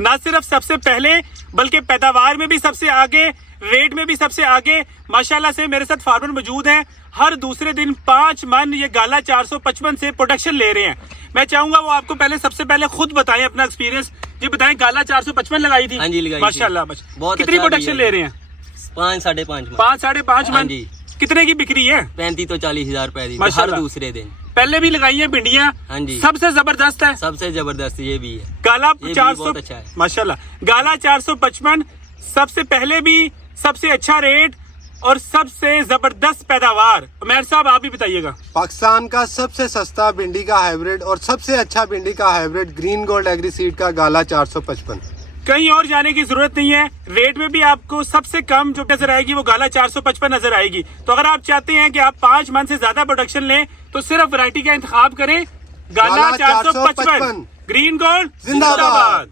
ना सिर्फ सबसे पहले बल्कि पैदावार में भी सबसे आगे, रेट में भी सबसे आगे। माशाल्लाह से मेरे साथ फार्मर मौजूद हैं, हर दूसरे दिन 5 मन ये गाला 455 से प्रोडक्शन ले रहे हैं। मैं चाहूंगा वो आपको सबसे पहले खुद बताएं अपना एक्सपीरियंस। जी बताएं, गाला 455 लगाई थी? हाँ जी, लगाई माशाल्लाह। बहुत कितनी अच्छा प्रोडक्शन ले रहे हैं? 5 साढ़े 5 5 मन। कितने की बिक्री है? 35 तो 40,000 रुपए दी हर दूसरे दिन। पहले भी लगाई है भिंडियां? हाँ जी। सबसे जबरदस्त है, सबसे जबरदस्त ये भी है गाला 400। बहुत अच्छा है माशाल्लाह। गाला 455 सबसे पहले भी, सबसे अच्छा रेट और सबसे जबरदस्त पैदावार। उमर साहब आप भी बताइएगा। पाकिस्तान का सबसे सस्ता भिंडी का हाइब्रिड और सबसे अच्छा भिंडी का hybrid green gold agri seed का गाला 455। कहीं और जाने की जरूरत नहीं है, रेट में भी आपको सबसे कम जो नजर आएगी वो गाला 455 नजर आएगी। तो अगर आप चाहते हैं कि आप 5 मन से ज्यादा प्रोडक्शन लें तो सिर्फ वैरायटी का इंतखाब करें। गाला 455 ग्रीन गोल्ड जिंदाबाद।